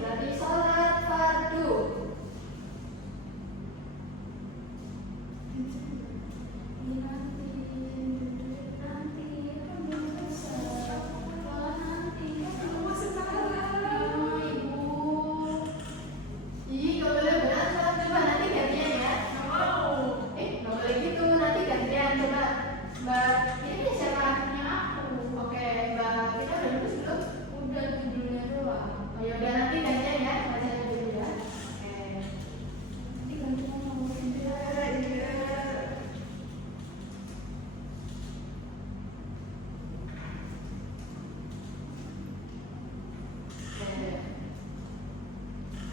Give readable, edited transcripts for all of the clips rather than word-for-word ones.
berarti sholat fardu.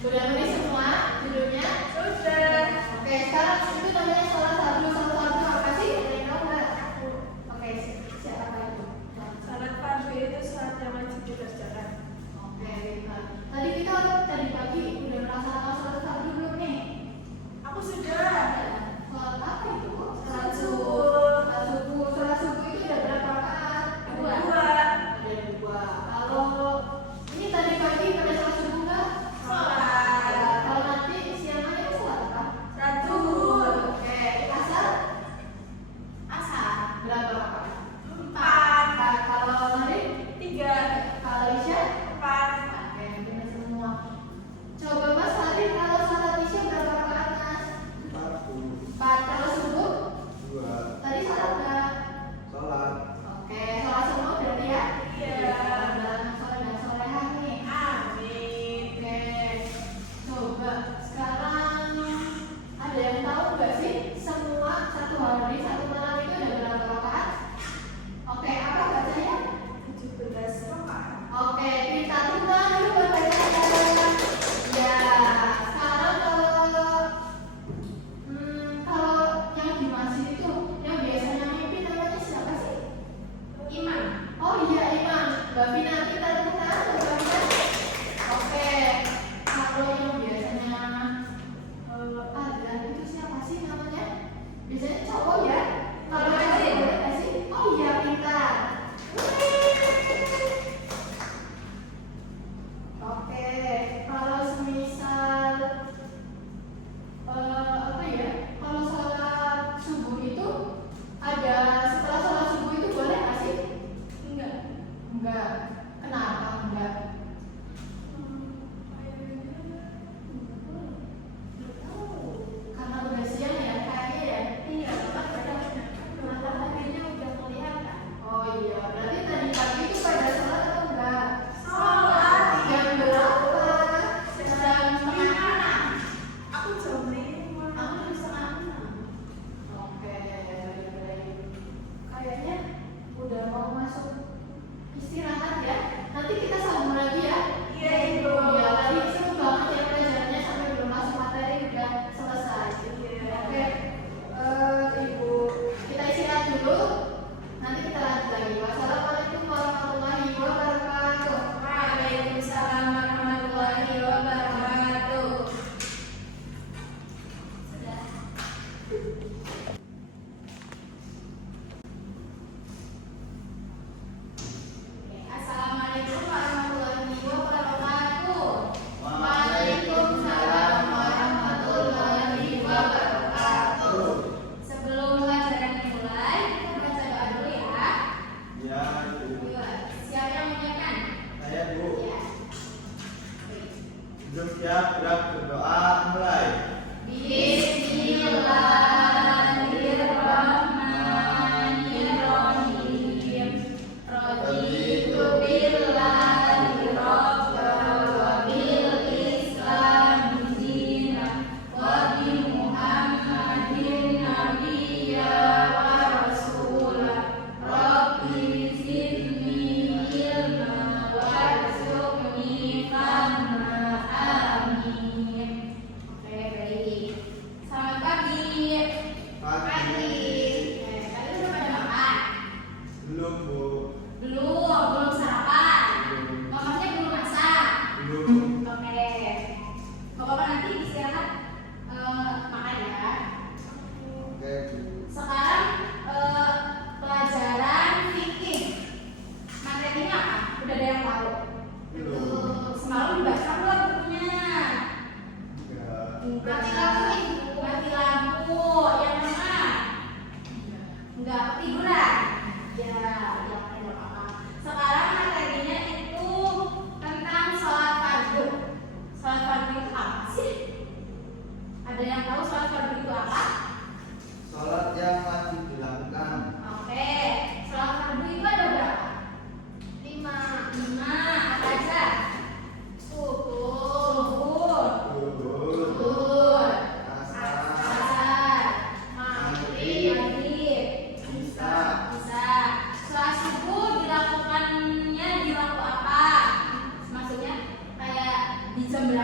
Sudah menulis semua judulnya? Sudah. Oke, sekarang itu namanya sholat fardu. Sholat fardu apa sih? Ada yang tahu nggak? Oke, siapa itu? Sholat fardu itu sholat yang wajib dikerjakan. Oke, baiklah. Tadi pagi udah melaksanakan sholat fardu belum nih? Aku sudah. Sholat apa itu? Sholat subuh. Sholat subuh. Sholat subuh itu ada berapa rakaat? Dua. Ada dua. Kalau ini tadi pagi pada sholat subuh nggak? Kalau nanti siang aja sholat apa? Sholat zuhur. Oke, asar? Berapa rakaat? 4. Kalau maghrib? 3. Kalau isya? 4. Oke, benar semua. Coba Mas Farid, kalau sholat isya berapa rakaat Mas? 4. Kalau subuh? 2. Tadi sholat nggak? Sholat. Oke, sholat semua berarti ya? Iya. Dalam sholat dan solehah nih. Amin. Oke, coba sekarang ada yang tahu nggak sih semua satu hari satu malam itu ada berapa rakaat? Oke, apa bacanya? 17 rakaat. Oke, kita tunda dulu bacanya. Ya, sekarang kalau yang di masjid itu yang biasanya mimpin namanya siapa sih? Imam. Oh iya, Imam. Mbak Vina, kita tunda Mbak Vina. Oke, kalau yang biasanya adzan itu siapa sih namanya? Biasanya cowok ya? Kalau yang cewek boleh nggak sih? Oh iya, pintar. Oke, kalau semisal apa ya? Kalau sholat subuh itu ada setelah sholat subuh itu boleh nggak sih? Enggak. Enggak. Kenapa enggak? Karena udah siang ya kayaknya ya. Iya, mataharinya udah kelihatan. Oh iya, berarti tadi pagi itu pada sholat atau enggak? Sholat. Jam berapa? Jam 5. Aku jam 5. Aku jam setengah 6. Oke, baik-baik. Kayaknya udah mau masuk istirahat ya. Nanti kita sambung lagi ya. Iya, Ibu. Ya, tadi seru banget ya pelajarannya sampai belum masuk materi udah selesai. Iya. Oke, Ibu, kita istirahat dulu. Nanti kita lanjut lagi. Wassalamualaikum warahmatullahi wabarakatuh. Waalaikumsalam warahmatullahi wabarakatuh. Sudah. Assalamualaikum warahmatullahi wabarakatuh. Waalaikumsalam warahmatullahi wabarakatuh. Sebelum pelajaran dimulai, kita baca doa dulu ya. Ya, Bu. Siapa yang menyiapkan? Saya, Bu. Ya. Hidup siap, gerak, berdoa, mulai. Bismillahirrahmanirrahim. Raditu billahi rabban wa bil islami dinan wa bi Muhammadin nabiyya wa rasulah. Rabbi zidni ilma warzuqni fahma. Amin. Oke, baik. Selamat pagi. Pagi. Kalian udah pada makan? Belum, Bu. Belum sarapan. Mamanya belum masak. Belum. Oke. Bapak nanti istirahat makan ya. Oke, Bu. Sekarang pelajaran fikih. Materinya apa? Udah ada yang tahu? Belum. Semalam dibaca belum?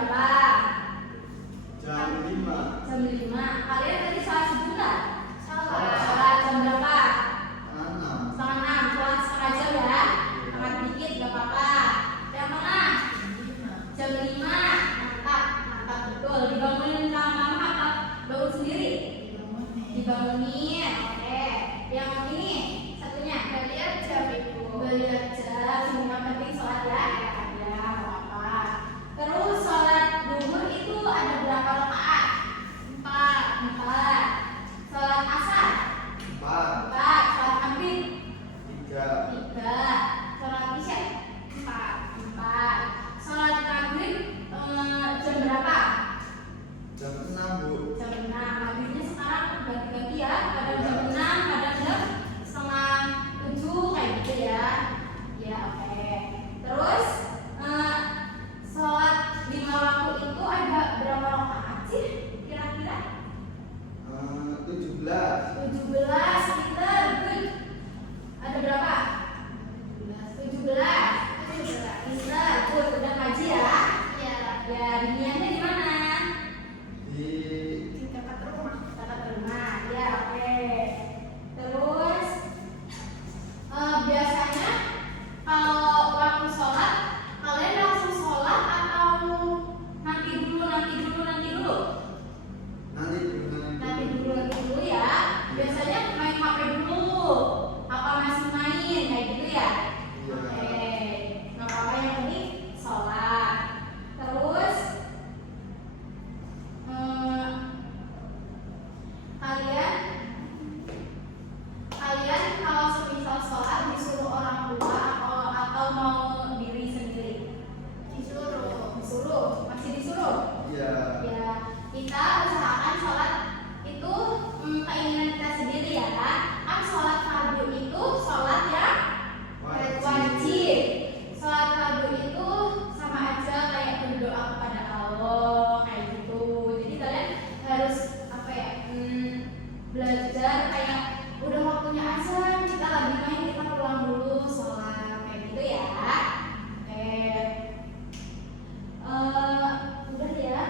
berapa? Jam 5. Jam 5. Kalian tadi salat subuh nggak? Salat. Salat jam berapa? 6. Setengah 6. Sholat setengah jam ya. Angkat dikit nggak apa-apa. Yang mana? Jam 5. Mantap, mantap betul. Dibangunin sama mama apa? Bangun sendiri? Dibangunin. Oke. Yang ini satunya? Beli aja, Ibu. Beli aja. Semua penting sholat ya. Ya, nggak apa-apa. Terus sholat duhur itu ada berapa rakaat? 4. 4. Sholat asar? 4. 4. Sholat maghrib? 3. 3. Sholat isya? 4. 4. Sholat maghrib jam berapa? Jam 6, Bu. Jam 6. Maghribnya sekarang ganti-ganti ya. Kadang jam 6, kadang jam setengah 7 kayak gitu ya. Ya, oke. Terus sholat 5 waktu itu ada berapa rakaat sih kira-kira? 17. 17. Peter, good. Ada berapa? 17. Peter, good. Udah ngaji ya? Iya. Ya, niatnya di mana? Di Di dekat rumah. Dekat rumah. Ya, oke. Terus biasanya kalau waktu sholat kalian langsung sholat atau nanti dulu? nanti dulu. Nanti dulu ya. Biasanya main HP dulu. Apa masih main kayak gitu ya? Iya. Oke. Nggak apa-apa, yang penting sholat. Terus kalian kalau semisal sholat disuruh orang tua atau mau diri sendiri? Disuruh, masih disuruh. Iya. Ya, kita usahakan sholat itu keinginan kita sendiri ya. Kan sholat fardu itu sholat yang wajib. Sholat fardu itu sama aja kayak berdoa kepada Allah kayak gitu. Jadi kalian harus apa ya? Belajar kayak udah waktunya azan, kita lagi main, kita pulang dulu sholat kayak gitu ya. Udah ya.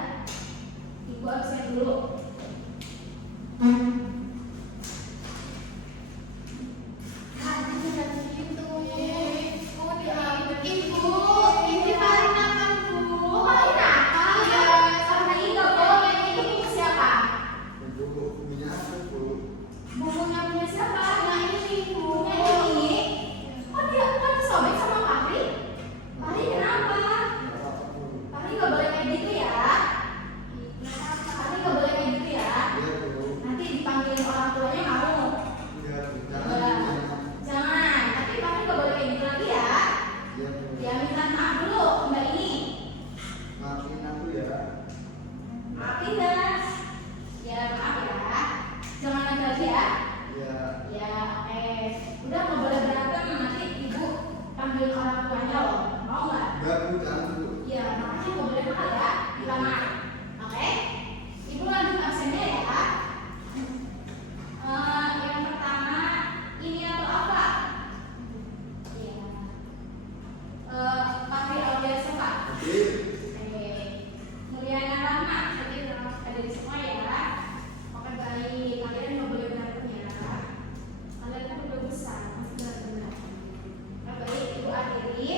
Ibu absen dulu. Ibu punya apa, Bu? Bukunya punya siapa? Yang ini, bukunya ini. Oh dia kan sobek sama Fahri? Fahri kenapa? Nggak apa-apa, Bu. Fahri nggak boleh kayak gitu ya. Fahri nggak boleh kayak gitu ya. Iya, Bu. Nanti dipanggilin orang tuanya mau. Iya, Bu. Jangan. Jangan. Tapi Fahri nggak boleh kayak gitu lagi ya. Iya, Bu. Ya minta maaf dulu Mbak ini. Maafin aku ya. Maafin ya. Ya maaf ya. Jangan lagi ya. Iya. Ya, oke. Udah nggak boleh berantem, nanti ibu panggil orang tuanya loh. Mau nggak? Enggak, Bu. Jangan, Bu. Iya, makanya nggak boleh nakal ya di kamar. Oke? Ibu lanjut absennya ya. Yang pertama ini atau apa? Iya. Fahri Aulia Sofa. Oke. Oke. Mulyana Rahma. Ada di semua ya. Oke baik. Kalian nggak boleh berantem ya. Kalian kan udah besar, masih berantem. Oke baik. Ibu akhiri.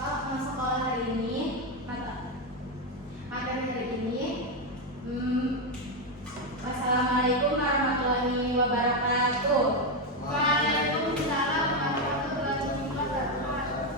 Kalau sekolah hari ini, materi hari ini. Wassalamualaikum warahmatullahi wabarakatuh. Waalaikumsalam warahmatullahi wabarakatuh.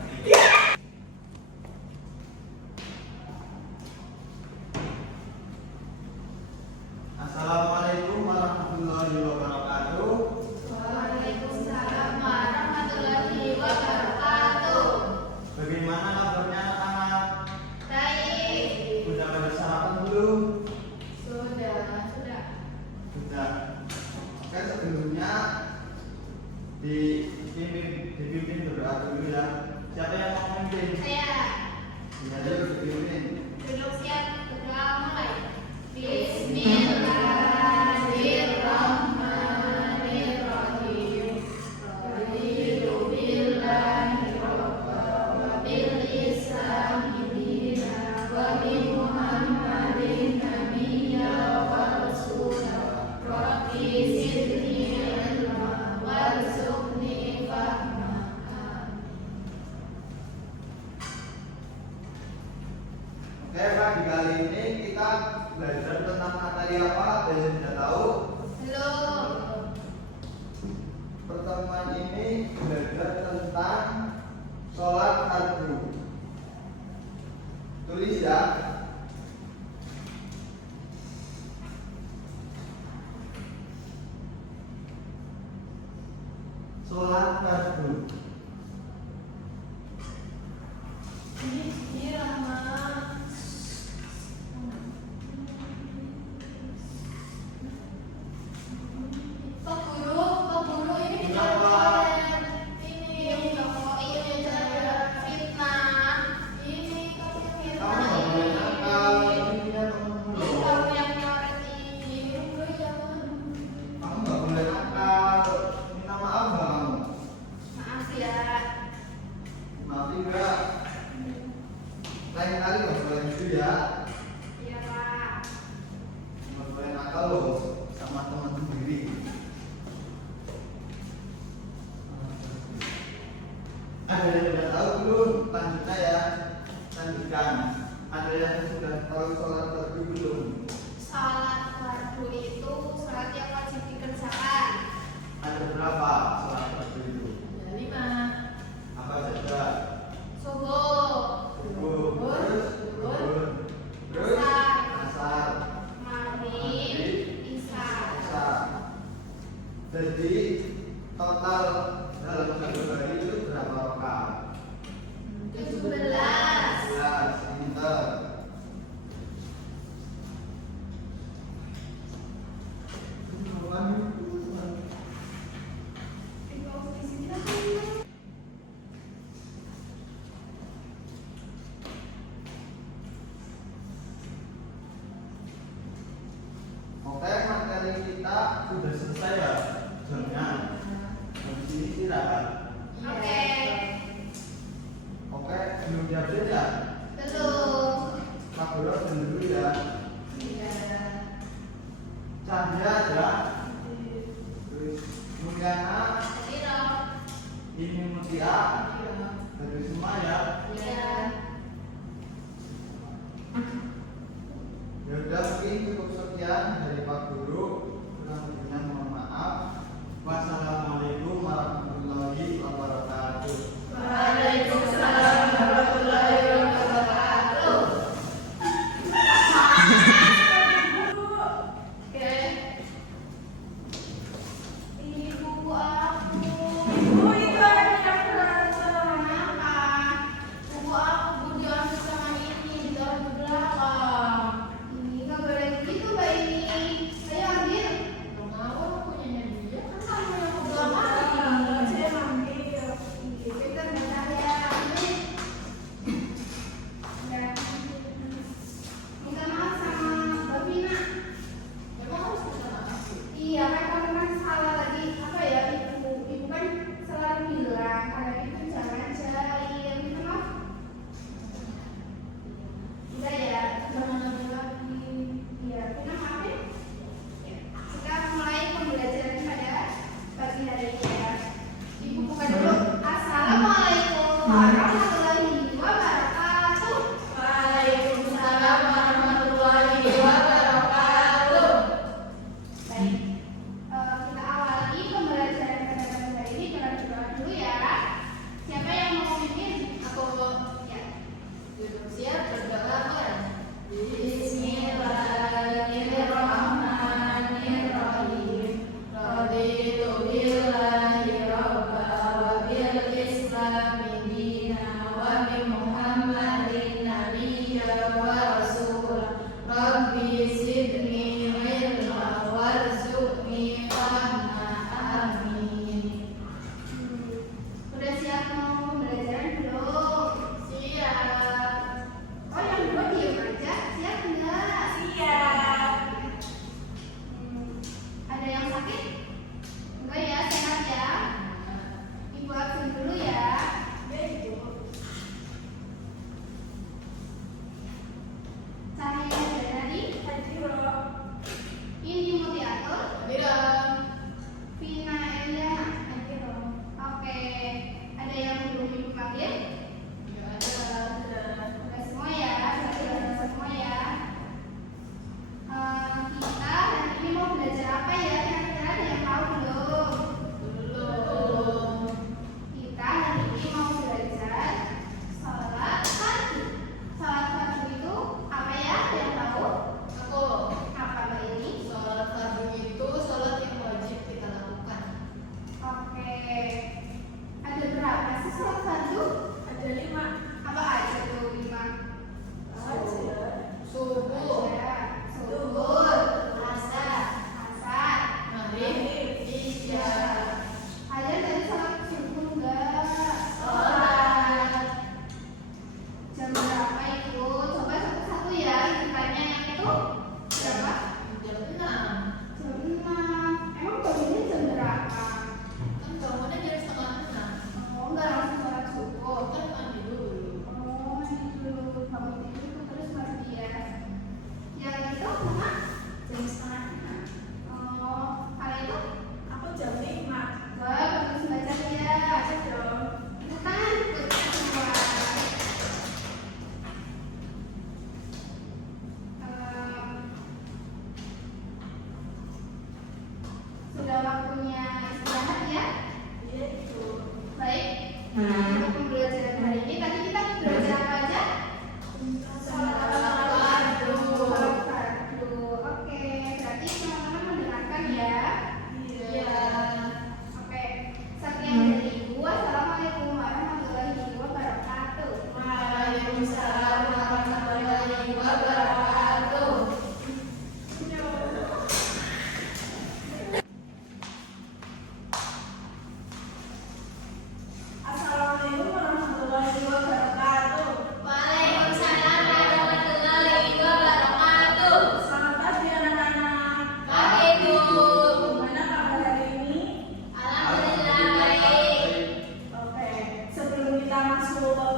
materi apa? Ada yang tidak tahu? Belum. Pertemuan ini belajar tentang sholat fardu. Tulis ya. Sholat fardu. Ini Rama. Pak guru ini kita coret. Ini fitnah. ini kamu Kamu nggak boleh nakal. Ini punya temenmu loh. Kamu yang nyoret ini. ini guru jangan. Kamu nggak boleh nakal. Minta maaf nggak kamu? Maaf ya. Maaf enggak. Lain kali nggak boleh gitu ya. Iya Pak. Nggak boleh nakal loh sama teman sendiri. Ada yang sudah tahu belum? Lanjutnya ya. Lanjutkan. Ada yang sudah tahu sholat fardu belum? Salat fardu itu salat yang wajib dikerjakan. Ada berapa sholat fardu itu? Ada 5. Apa saja? Subuh, Subuh, terus asar, maghrib, isya. isya. Jadi total dalam satu hari itu berapa rakaat? 17. 11. Pinter. Oke, materi kita sudah selesai ya. Jamnya. Habis ini istirahat. Oke. Oke, belum diupdate ya? Belum. Pak Guru dulu ya. Iya. Cahya ada. Terus Mulyana, Zero. ini Mutia, dari semua ya. Iya. Ya udah mungkin cukup sekian dari Pak Guru. Kurang lebihnya mohon maaf. Wassalamualaikum warahmatullahi wabarakatuh. Waalaikumsalam warahmatullahi wabarakatuh. Oke. Ini buku aku. Ibu itu ada yang berantem. Kenapa? Buku aku diambil sama ini ditaruh di belakang. Ini nggak boleh gitu Mbak ini. Ayo ambil. Belum mau aku punyanya dia. Kan kamu yang ke belakang. Saya ambil. Pintar nggak saya ambil. Udah. Minta maaf sama Mbak Vina. Emang harus minta maaf? Iya kan kamu kan salah tadi apa ya ibu kan selalu bilang kalau itu jangan jahil. Minta maaf. Udah ya, jangan lagi lagi. Iya, Vina maafin. Ya. Kita mulai pembelajaran pada pagi hari ini ya. Ibu buka dulu. Assalamualaikum warahmatullahi wabarakatuh. Waalaikumsalam warahmatullahi wabarakatuh. Baik, kita awali pembelajaran pada pagi hari ini dengan berdoa dulu ya. Siapa yang mau memimpin? Aku Ya. duduk siap berdoa kan? Bismillahirrahmanirrahim. Raditu billahi rabba wa bil islami dinan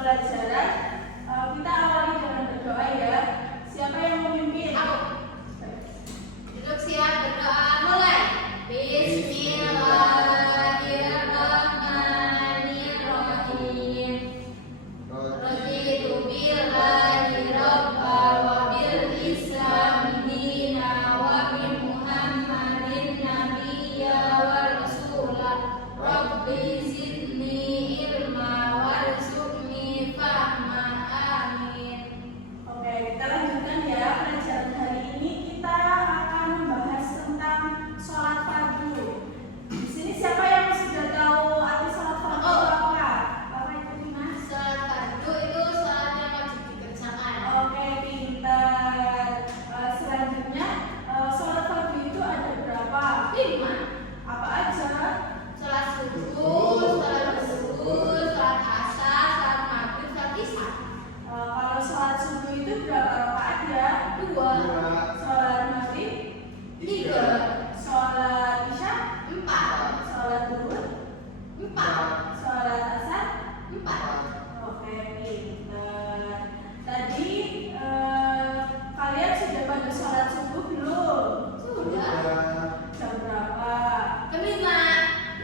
pembelajaran. Kita awali dengan berdoa ya. Siapa yang memimpin? Aku. Duduk sila berdoa mulai. Bismillahirrahmanirrahim. Raditu billahi rabba wa bil islami dina wa bi Muhammadin nabiyya wa rasula. Rabbi zidni ilma warzuqni fahma. Amin. Oke, kita lanjutkan ya. Pelajaran hari ini kita akan membahas tentang sholat fardu. Di sini siapa yang sudah tahu arti sholat fardu itu apa? Apa itu Dimas? Sholat fardu itu sholat yang wajib dikerjakan. Oke, pintar. Selanjutnya, sholat fardu itu ada berapa? 5. Apa aja? Sholat subuh, sholat zuhur, sholat asar, sholat maghrib, sholat isya. Kalau sholat subuh itu berapa rakaat ya? 2, Sholat maghrib, 3, sholat isya, 4, sholat zuhur, 4, sholat asar. 4. Oke, pintar. Tadi kalian sudah pada sholat subuh belum? Sudah. Jam berapa? Kelima.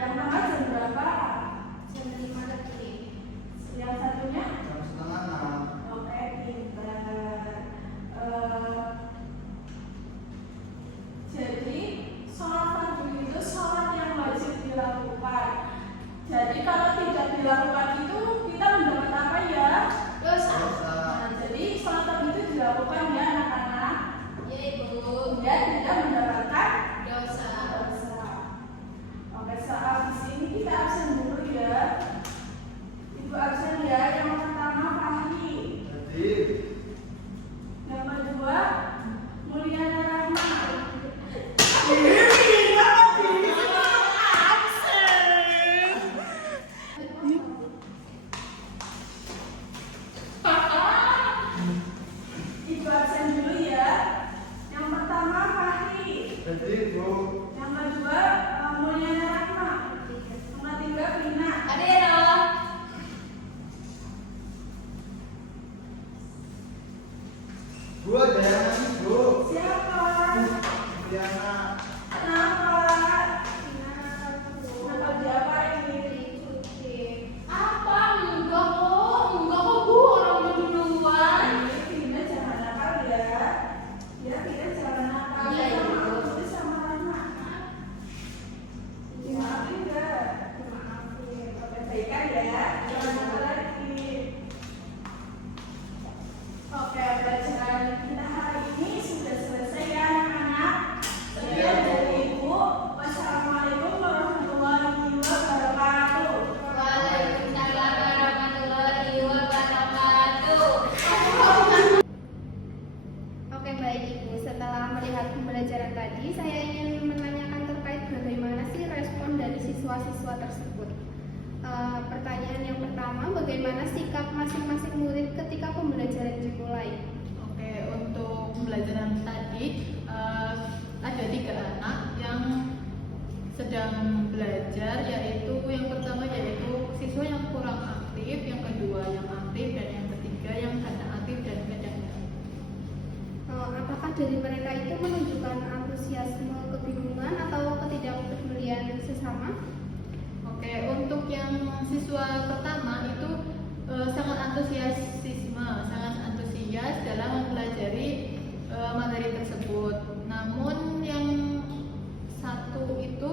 Yang pertama jam berapa? Jam 5 lebih. Yang satunya? Jam setengah 6. Oke, pintar. Jadi sholat fardu itu sholat yang wajib dilakukan. Jadi kalau tidak dilakukan itu kita mendapat apa ya? Dosa. Nah, jadi sholat fardu itu dilakukan ya anak-anak. Yaitu Ya tidak mendapatkan dosa. dosa. Oke, saat di sini kita absen dulu ya. Ibu absen ya. Yang pertama Fahri. Jadi Yang kedua Mulyana Rahma. Ibu absen dulu ya. Yang pertama Fahri. jadi Bu, Yang kedua Mulyana Rahma. Yang ketiga Vina. Adero. Bu ada yang nangis Bu. Siapa? Diana. Kenapa? Kenapa siapa ini? Apa? Enggak kok. Enggak kok, Bu. Orangnya duluan. Vina jangan nakal ya. Ya Vina jangan nakal. Iya, Sama Ibu. aku sama Rahma. Dimaafin enggak? Maafin. Oke, baikkan ya. Jangan nakal lagi. Oke, pelajaran kita hari ini sudah selesai ya anak-anak. Sekian dari Ibu. Wassalamualaikum warahmatullahi wabarakatuh. Waalaikumsalam warahmatullahi wabarakatuh. Oke baik Ibu, setelah melihat pembelajaran tadi, saya ingin menanyakan terkait bagaimana sih respon dari siswa-siswa tersebut. Pertanyaan yang pertama, bagaimana sikap masing-masing murid ketika pembelajaran dimulai? Oke, untuk pembelajaran tadi ada 3 anak yang sedang belajar, yaitu yang pertama yaitu siswa yang kurang aktif, yang kedua yang aktif, dan yang ketiga yang kadang aktif dan kadang enggak. Apakah dari mereka itu menunjukkan antusiasme, kebingungan, atau ketidakpedulian sesama? Oke, untuk yang siswa pertama itu sangat antusias dalam mempelajari materi tersebut. Namun yang satu itu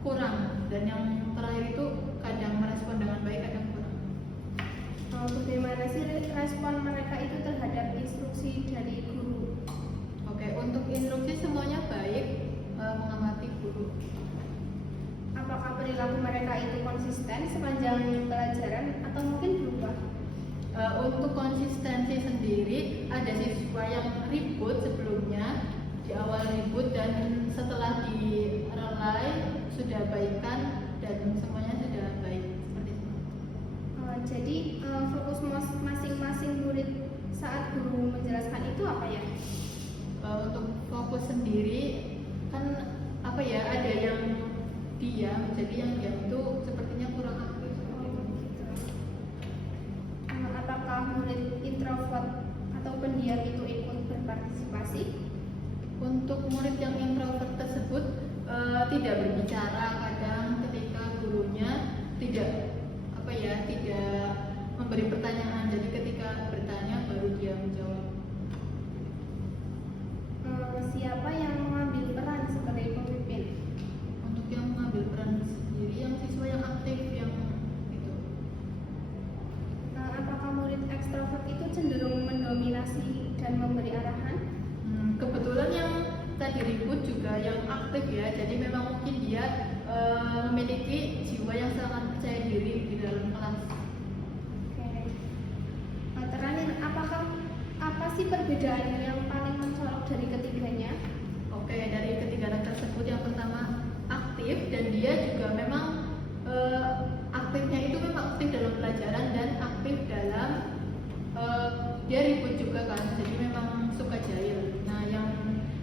kurang, dan yang terakhir itu kadang merespon dengan baik, kadang kurang. Bagaimana sih respon mereka itu terhadap instruksi dari guru? Oke, untuk instruksi semuanya baik, mengamati guru. Apakah perilaku mereka itu konsisten sepanjang pelajaran atau mungkin berubah? Untuk konsistensi sendiri, ada siswa yang ribut sebelumnya, di awal ribut, dan setelah direlai sudah baikan dan semuanya sudah baik seperti itu. Jadi fokus masing-masing murid saat guru menjelaskan itu apa ya? Untuk fokus sendiri kan apa ya, ada yang diam, jadi yang diam itu sepertinya kurang aktif. pendiam itu ikut berpartisipasi? Untuk murid yang introvert tersebut tidak berbicara kadang ketika gurunya tidak memberi pertanyaan, jadi ketika bertanya baru dia menjawab. Siapa yang mengambil peran sebagai pemimpin? Untuk yang mengambil peran sendiri yang siswa yang aktif yang itu. Apakah murid ekstrovert itu cenderung mendominasi dan memberi arahan? Kebetulan yang tadi ribut juga yang aktif ya, jadi memang mungkin dia memiliki jiwa yang sangat percaya diri di dalam kelas. Oke. Terakhir, apa sih perbedaan yang paling mencolok dari ketiganya? Oke, dari ketiga anak tersebut yang pertama aktif dan dia juga memang aktifnya itu memang aktif dalam pelajaran dan aktif dalam dia ribut juga kan, jadi memang suka jahil. Nah, yang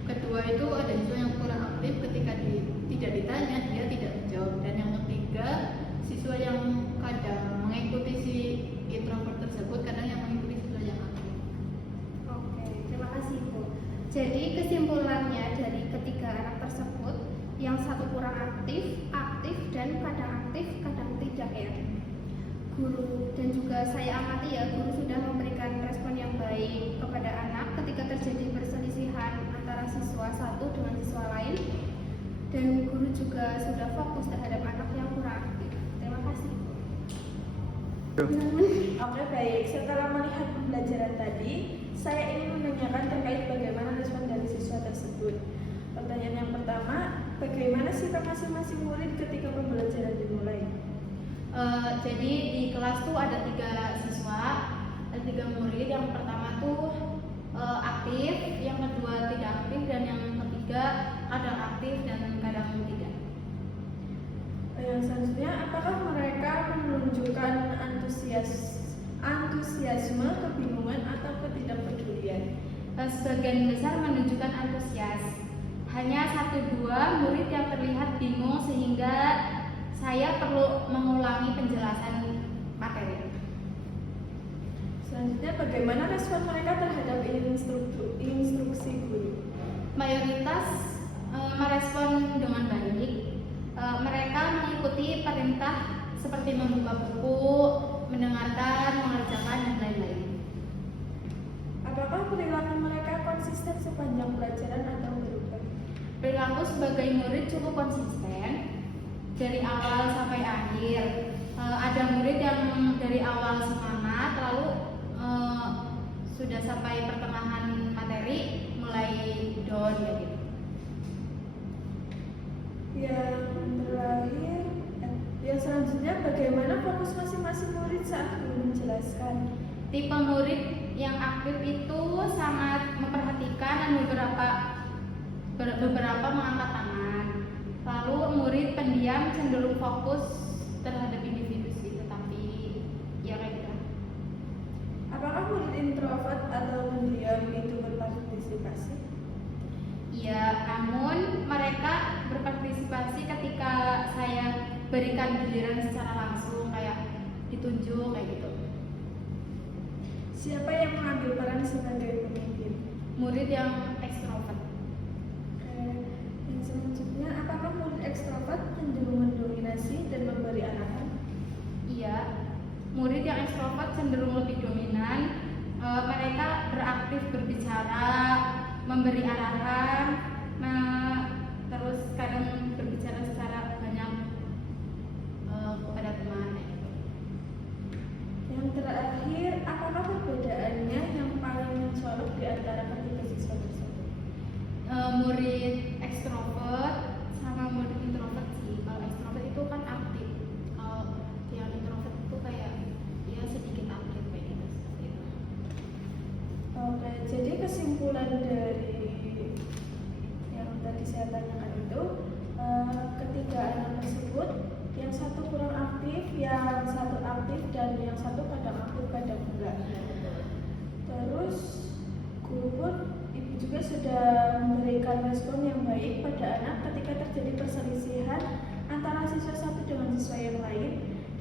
kedua itu ada siswa yang kurang aktif, ketika tidak ditanya dia tidak menjawab. Dan yang ketiga siswa yang kadang mengikuti si introvert tersebut, kadang yang mengikuti siswa yang aktif. Oke, terima kasih Bu. Jadi kesimpulannya dari ketiga anak tersebut, yang satu kurang aktif, dan kadang aktif, kadang tidak ya. Guru dan juga saya amati ya, guru sudah memberikan respon yang baik kepada anak ketika terjadi perselisihan antara siswa satu dengan siswa lain, dan guru juga sudah fokus terhadap anak yang kurang aktif. Terima kasih. Oke, baik. Setelah melihat pembelajaran tadi, saya ingin menanyakan terkait bagaimana respon dari siswa tersebut. Pertanyaan yang pertama, bagaimana sikap masing-masing murid ketika pembelajaran dimulai? Jadi di kelas tuh ada 3 siswa, ada 3 murid. Yang pertama tuh aktif, yang kedua tidak aktif, dan yang ketiga kadang aktif dan kadang tidak. Yang selanjutnya, apakah mereka menunjukkan antusiasme, kebingungan, atau ketidakpedulian? Sebagian besar menunjukkan antusias. Hanya 1-2 murid yang terlihat bingung sehingga saya perlu mengulangi penjelasan materi. Selanjutnya, bagaimana respon mereka terhadap instruksi guru? Mayoritas merespon dengan baik. Mereka mengikuti perintah seperti membuka buku, mendengarkan, mengerjakan, dan lain-lain. Apakah perilaku mereka konsisten sepanjang pelajaran atau berubah? Perilaku sebagai murid cukup konsisten dari awal sampai akhir. Ada murid yang dari awal semangat, lalu sudah sampai pertengahan materi mulai down gitu. Yang selanjutnya, bagaimana fokus masing-masing murid saat guru menjelaskan? Tipe murid yang aktif itu sangat memperhatikan dan beberapa mengangkat tangan. Lalu murid pendiam cenderung fokus terhadap individu sih, tetapi ya kayak gitu. Apakah murid introvert atau pendiam itu berpartisipasi? Iya, namun mereka berpartisipasi ketika saya berikan giliran secara langsung, kayak ditunjuk kayak gitu. Siapa yang mengambil peran sebagai pemimpin? Murid yang ekstrovert. Yang selanjutnya, apakah murid ekstrovert cenderung mendominasi dan memberi arahan? Iya, murid yang ekstrovert cenderung lebih dominan. Mereka beraktif berbicara, memberi arahan, terus kadang berbicara secara banyak kepada teman. Yang terakhir, apakah perbedaannya yang paling mencolok di antara ketiga siswa tersebut? Murid ekstrovert sama murid introvert sih. Kalau ekstrovert itu kan aktif, kalau yang introvert itu kayak ya sedikit aktif kayak gitu, seperti itu. Oke, jadi kesimpulan dari yang tadi saya tanyakan itu, ketiga anak tersebut, yang satu kurang aktif, yang satu aktif, dan yang satu kadang aktif kadang enggak. Terus guru pun ibu juga sudah memberikan respon yang baik pada anak ketika terjadi perselisihan antara siswa satu dengan siswa yang lain,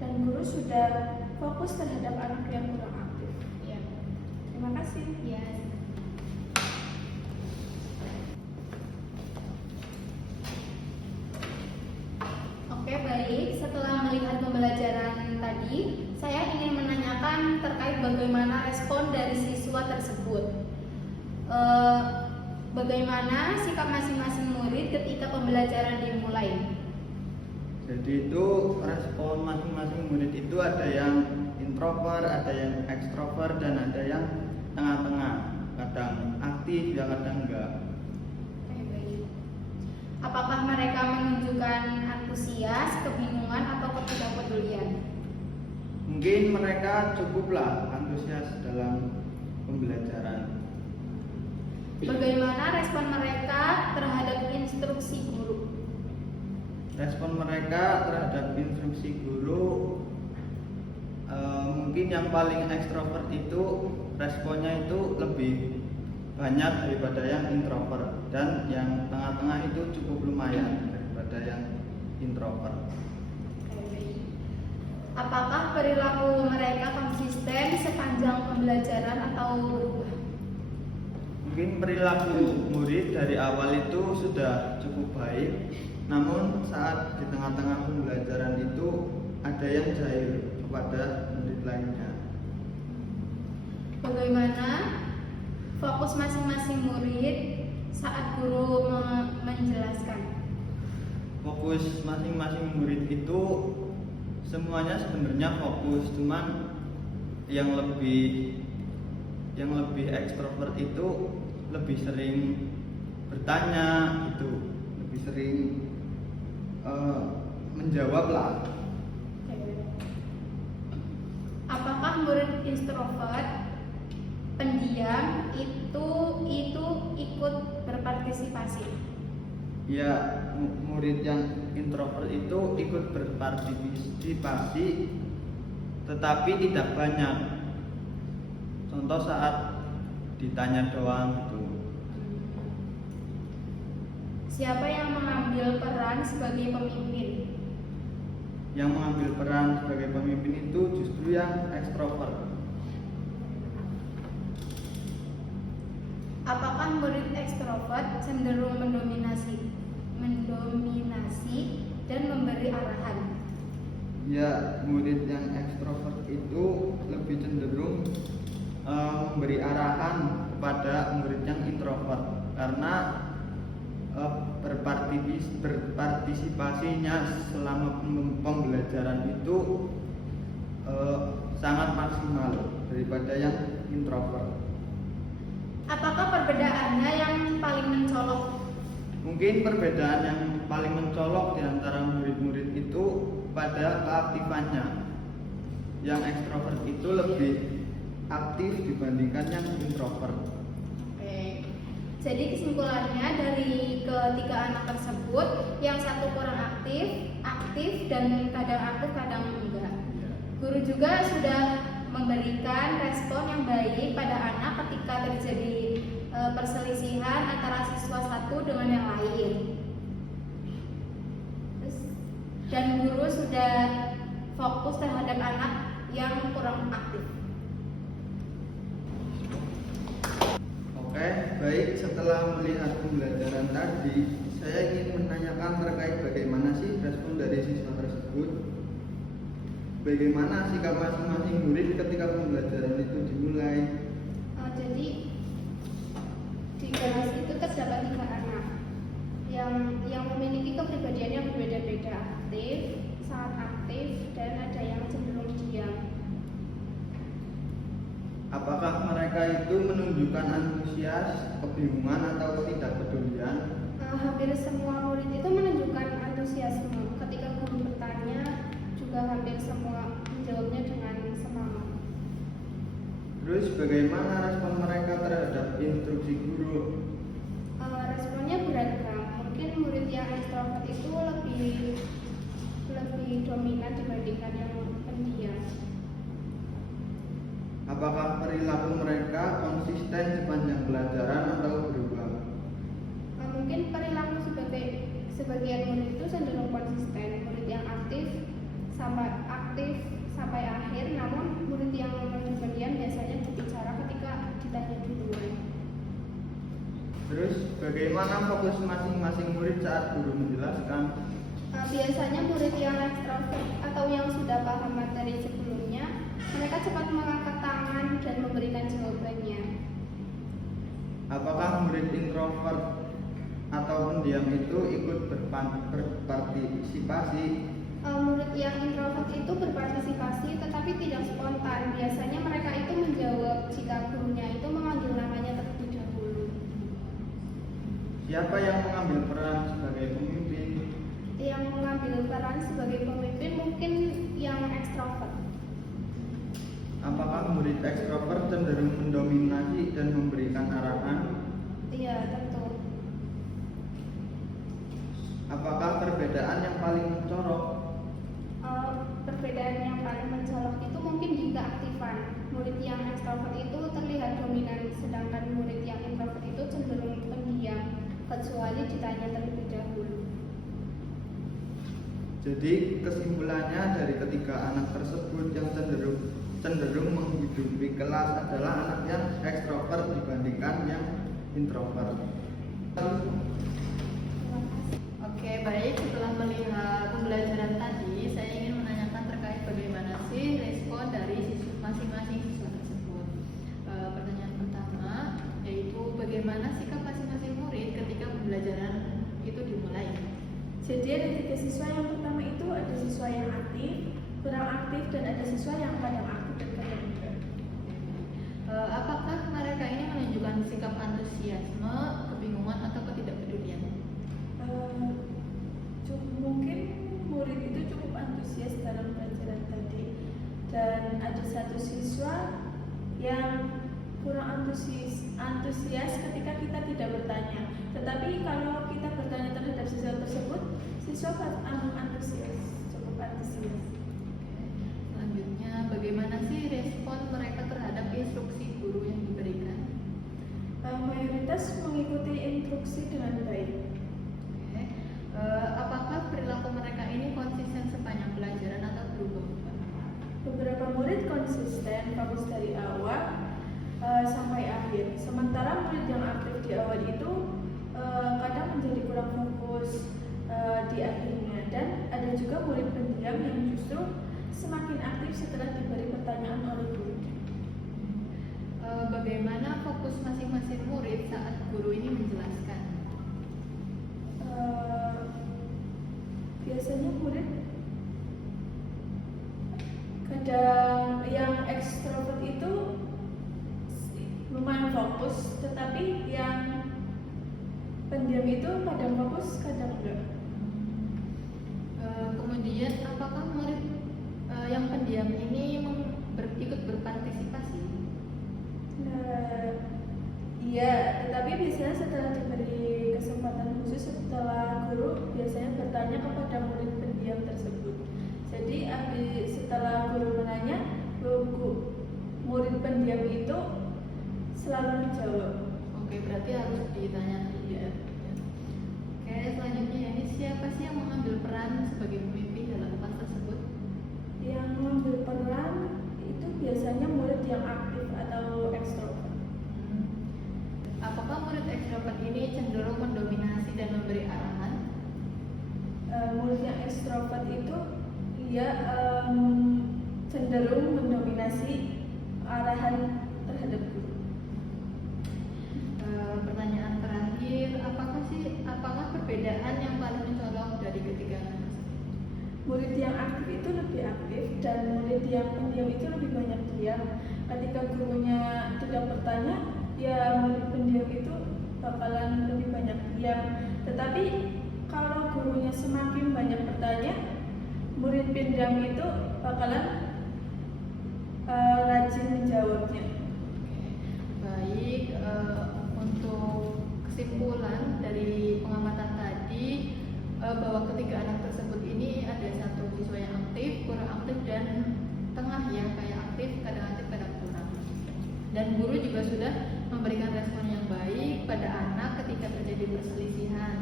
dan guru sudah fokus terhadap anak yang kurang aktif. Iya. Terima kasih. Iya. bagaimana respon dari siswa tersebut. Bagaimana sikap masing-masing murid ketika pembelajaran dimulai? Jadi itu respon masing-masing murid itu ada yang introvert, ada yang ekstrovert, dan ada yang tengah-tengah. Kadang aktif, ya kadang enggak. Apakah mereka menunjukkan antusias, kebingungan, atau ketidakpedulian? Mungkin mereka cukuplah antusias dalam pembelajaran. Bagaimana respon mereka terhadap instruksi guru? Respon mereka terhadap instruksi guru mungkin yang paling ekstrovert itu responnya itu lebih banyak daripada yang introvert, dan yang tengah-tengah itu cukup lumayan daripada yang introvert. Apakah perilaku mereka konsisten sepanjang pembelajaran atau berubah? Mungkin perilaku murid dari awal itu sudah cukup baik, namun saat di tengah-tengah pembelajaran itu ada yang jahil kepada murid lainnya. Bagaimana fokus masing-masing murid saat guru menjelaskan? Fokus masing-masing murid itu semuanya sebenarnya fokus, cuman yang lebih ekstrovert itu lebih sering bertanya, itu lebih sering menjawab lah. Apakah murid introvert pendiam itu ikut berpartisipasi? Ya, murid yang introvert itu ikut berpartisipasi, tetapi tidak banyak. Contoh saat ditanya doang gitu. Siapa yang mengambil peran sebagai pemimpin? Yang mengambil peran sebagai pemimpin itu justru yang ekstrovert. Apakah murid ekstrovert cenderung mendominasi dan memberi arahan? Ya, murid yang ekstrovert itu lebih cenderung memberi arahan kepada murid yang introvert, karena berpartisipasinya selama pembelajaran itu sangat maksimal daripada yang introvert. Apakah perbedaannya yang paling mencolok? Mungkin perbedaan yang paling mencolok di antara murid-murid itu pada keaktifannya. Yang ekstrovert itu lebih aktif dibandingkan yang introvert. Oke. Jadi kesimpulannya dari ketiga anak tersebut, yang satu kurang aktif dan kadang aktif kadang enggak. Guru juga sudah memberikan respon yang baik pada anak ketika terjadi perselisihan antara siswa satu dengan yang lain. Dan guru sudah fokus terhadap anak yang kurang aktif. Oke, baik, setelah melihat pembelajaran tadi, saya ingin menanyakan terkait bagaimana sih respon dari siswa tersebut. Bagaimana sikap masing-masing murid ketika pembelajaran itu dimulai? Jadi di kelas itu terdapat 3 anak yang memiliki kepribadian yang berbeda-beda, aktif, sangat aktif, dan ada yang cenderung diam. Apakah mereka itu menunjukkan antusias, kebingungan, atau tidak pedulian? Hampir semua murid itu menunjukkan antusiasme. Ketika guru bertanya, juga hampir semua menjawabnya dengan semangat. Terus bagaimana respon mereka terhadap instruksi guru? Responnya beragam. Mungkin murid yang ekstrovert itu lebih dominan dibandingkan yang pendiam. Apakah perilaku mereka konsisten sepanjang pelajaran atau berubah? Mungkin perilaku sebagian murid itu cenderung konsisten. Murid yang aktif sampai akhir, namun murid yang pendiam biasanya berbicara ketika ditanya duluan. Terus bagaimana fokus masing-masing murid saat guru menjelaskan? Biasanya murid yang ekstrovert atau yang sudah paham materi sebelumnya, mereka cepat mengangkat tangan introvert atau pendiam itu ikut berpartisipasi? Murid yang introvert itu berpartisipasi tetapi tidak spontan. Biasanya mereka itu menjawab jika gurunya itu memanggil namanya terlebih dahulu. Siapa yang mengambil peran sebagai pemimpin? Yang mengambil peran sebagai pemimpin mungkin yang ekstrovert. Apakah murid ekstrovert cenderung mendominasi dan memberikan arahan? Iya, tentu. Apakah perbedaan yang paling mencolok? Perbedaan yang paling mencolok itu mungkin di keaktifan. Murid yang ekstrovert itu terlihat dominan, sedangkan murid yang introvert itu cenderung pendiam, kecuali ditanya terlebih dahulu. Jadi kesimpulannya dari ketiga anak tersebut yang cenderung menghidupi kelas adalah anak yang ekstrovert dibandingkan yang introvert. Oke, baik. Setelah melihat pembelajaran tadi, saya ingin menanyakan terkait bagaimana sih respon dari masing-masing siswa tersebut. Pertanyaan pertama yaitu bagaimana sikap masing-masing murid ketika pembelajaran itu dimulai. Jadi ada 3 siswa. Yang pertama itu ada siswa yang aktif, kurang aktif, dan ada siswa yang kadang aktif dan kadang enggak. Apakah mereka ini menunjukkan sikap antusiasme, kebingungan, atau ketidakpedulian? Mungkin murid itu cukup antusias dalam pelajaran tadi, dan ada satu siswa yang kurang antusias ketika kita tidak bertanya. Tetapi kalau kita bertanya terhadap siswa tersebut, siswa antusias, cukup antusias. Selanjutnya, bagaimana sih respon mereka terhadap instruksi guru yang diberikan? Mayoritas mengikuti instruksi dengan baik. Oke. Apakah perilaku mereka ini konsisten sepanjang pelajaran atau berubah-ubah? Beberapa murid konsisten fokus dari awal sampai akhir. Sementara murid yang aktif di awal itu kadang menjadi kurang fokus di akhirnya. Dan ada juga murid pendiam yang justru semakin aktif setelah diberi pertanyaan oleh guru. Bagaimana fokus masing-masing murid saat guru ini menjelaskan? Biasanya murid kadang yang ekstrovert itu lumayan fokus, tetapi yang pendiam itu kadang fokus, kadang enggak. Kemudian apakah murid yang pendiam ini ikut berpartisipasi? Iya, tetapi biasanya setelah diberi kesempatan khusus, setelah guru biasanya bertanya kepada murid pendiam tersebut. Jadi setelah guru menanya, murid pendiam itu selalu menjawab. Oke, berarti harus ditanya dulu ya. Oke, selanjutnya ini siapa sih yang mengambil peran sebagai pemimpin dalam kelas tersebut? Yang mengambil peran itu biasanya murid yang aktif atau ekstrovert. Apakah murid ekstrovert ini cenderung mendominasi dan memberi arahan? Murid yang ekstrovert itu cenderung mendominasi arahan terhadap guru. Pertanyaan terakhir, apakah perbedaan yang paling mencolok dari ketiga anak tersebut? Murid yang aktif itu lebih aktif dan murid yang pendiam itu lebih banyak diam. Ketika gurunya tidak bertanya, ya murid pendiam itu bakalan lebih banyak diam. Tetapi kalau gurunya semakin banyak bertanya, murid pendiam itu bakalan rajin menjawabnya. Baik, untuk kesimpulan dari pengamatan tadi bahwa ketiga anak tersebut ini ada satu siswa yang aktif, kurang aktif, dan tengah yang kayak aktif, kadang aktif, kadang kurang. Dan guru juga sudah memberikan respon yang baik pada anak ketika terjadi perselisihan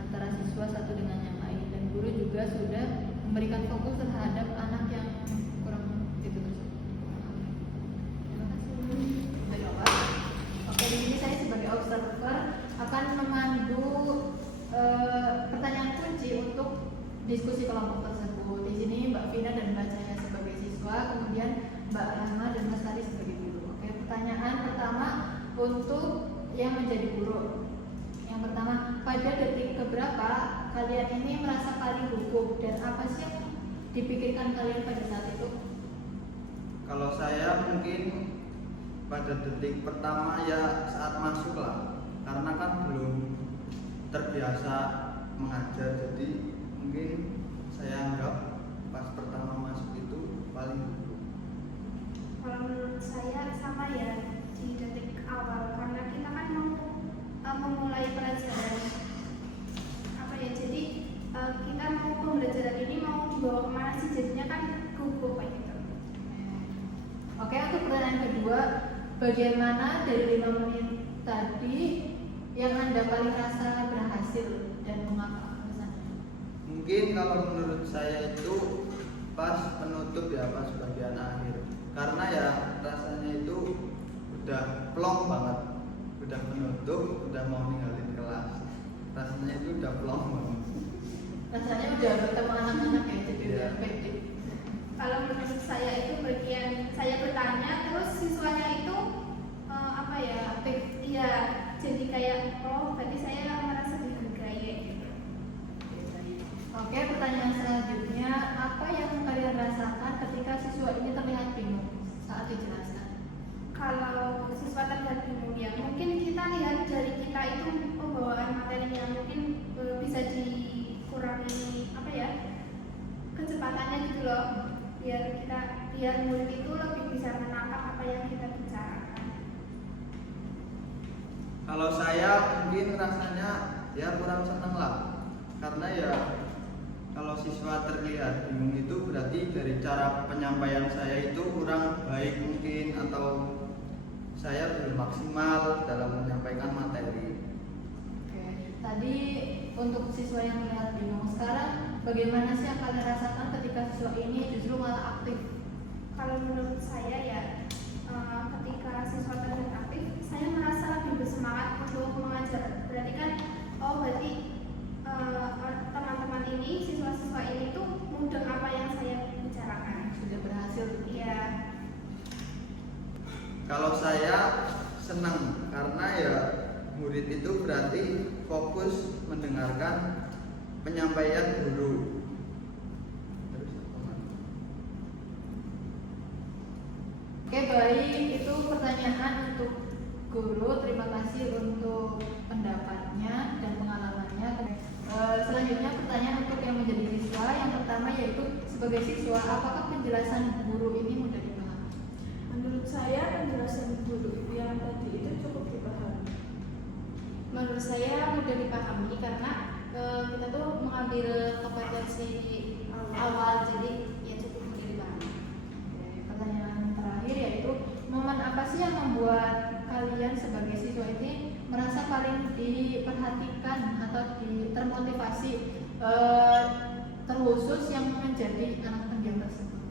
antara siswa satu dengan yang lain. Dan guru juga sudah memberikan fokus terhadap anak yang kurang itu tersebut. Terima kasih. Baik, Bapak. Oke, di sini saya sebagai observer akan memandu pertanyaan kunci untuk diskusi kelompok tersebut. Di sini Mbak Vina dan Mbak Cahaya sebagai siswa, kemudian Mbak Rahma dan Mas Tari sebagai guru. Oke, pertanyaan pertama untuk yang menjadi guru. pada detik keberapa kalian ini merasa paling gugup dan apa sih yang dipikirkan kalian pada saat itu? Kalau saya mungkin pada detik pertama ya saat masuk lah, karena kan belum terbiasa mengajar, jadi mungkin saya anggap pas pertama masuk itu paling gugup. Kalau menurut saya sama ya di detik awal, karena kita kan mau memulai pelajaran apa ya, jadi kita mau pembelajaran ini mau dibawa kemana sih, jadinya kan gugup kayak gitu. Oke, untuk pertanyaan kedua, bagaimana dari 5 menit tadi yang Anda paling rasa berhasil dan mengapa alasannya? Mungkin kalau menurut saya itu pas penutup ya, pas bagian akhir, karena ya rasanya itu udah plong banget, udah penutup, udah mau ninggalin kelas, rasanya itu udah plong banget. Rasanya udah bertemu anak-anak ya, jadi Iya. udah pede. Kalau menurut saya itu bagian saya bertanya terus siswanya itu apa ya, iya, jadi kayak oh berarti saya merasa dihargai gitu. Oke, pertanyaan selanjutnya, apa yang kalian rasakan ketika siswa ini terlihat bingung saat dijelaskan? Kalau siswa terlihat bingung ya, mungkin kita lihat dari kita itu pembawaan materinya mungkin bisa dikurangi apa ya, kecepatannya gitu loh, biar murid itu lebih bisa menangkap apa yang kita bicarakan. Kalau saya mungkin rasanya ya kurang seneng lah, karena ya kalau siswa terlihat bingung itu berarti dari cara penyampaian saya itu kurang baik mungkin, atau saya belum maksimal dalam menyampaikan materi. Oke, tadi untuk siswa yang terlihat bingung, sekarang bagaimana sih yang kalian rasakan ketika siswa ini justru malah aktif? Kalau menurut saya ya, ketika siswa terlihat aktif, saya merasa lebih bersemangat untuk mengajar. Berarti kan, oh berarti teman-teman ini, siswa-siswa ini tuh mudeng apa yang saya bicarakan. Sudah berhasil? Iya. Kalau saya senang karena ya murid itu berarti fokus mendengarkan penyampaian guru. Terus apa lagi? Oke, baik, itu pertanyaan untuk guru. Terima kasih untuk pendapatnya dan pengalamannya. Selanjutnya pertanyaan untuk yang menjadi siswa. Yang pertama yaitu sebagai siswa, apakah penjelasan guru ini mudah dipahami? Menurut saya penjelasan guru yang tadi itu cukup dipahami. Menurut saya mudah dipahami karena kita tuh mengambil kompetensi awal, jadi ya cukup mudah dipahami. Oke, pertanyaan terakhir yaitu momen apa sih yang membuat kalian sebagai siswa ini merasa paling diperhatikan atau termotivasi, terkhusus yang menjadi anak pendiam tersebut?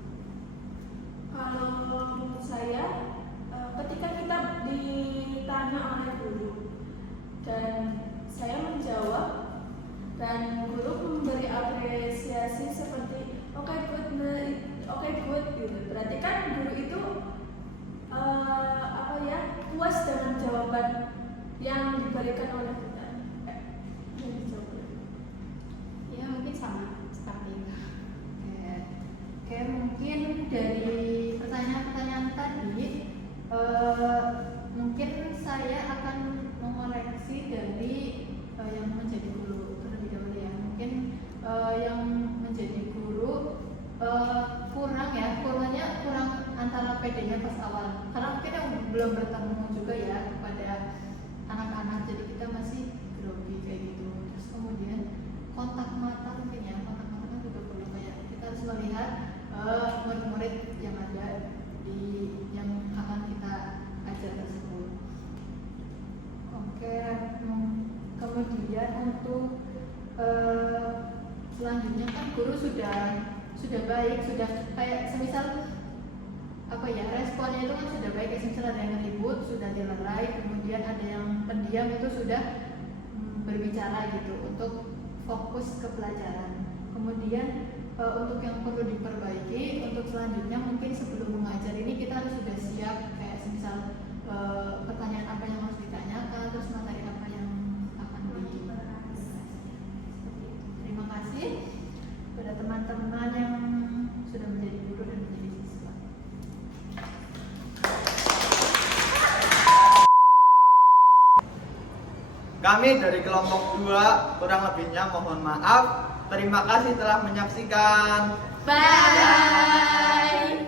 Kalau menurut saya, ketika kita ditanya oleh guru dan saya menjawab dan guru memberi apresiasi seperti oke good gitu, berarti kan guru itu puas dengan jawaban yang diberikan oleh kita. Ya mungkin sama seperti itu. Oke, mungkin dari pertanyaan-pertanyaan tadi, mungkin saya akan mengoreksi dari yang menjadi guru terlebih dahulu ya. Mungkin yang menjadi guru kurang antara PD-nya pas awal, karena mungkin yang belum bertemu juga ya kepada anak-anak, jadi kita masih grogi kayak gitu. Terus kemudian kontak mata mungkin ya, kontak mata kan juga perlu, kayak kita harus melihat murid-murid yang ada di yang akan kita ajar tersebut. Oke, kemudian untuk selanjutnya kan guru sudah baik, sudah kayak semisal apa ya, responnya itu kan sudah baik, semisal ada yang ribut sudah dilerai, kemudian ada yang pendiam itu sudah berbicara gitu untuk fokus ke pelajaran. Kemudian untuk yang perlu diperbaiki untuk selanjutnya, mungkin sebelum mengajar ini kita harus sudah siap, kayak semisal pertanyaan apa yang harus ditanyakan, terus materi apa yang akan Kami dari kelompok 2 kurang lebihnya mohon maaf. Terima kasih telah menyaksikan. Bye.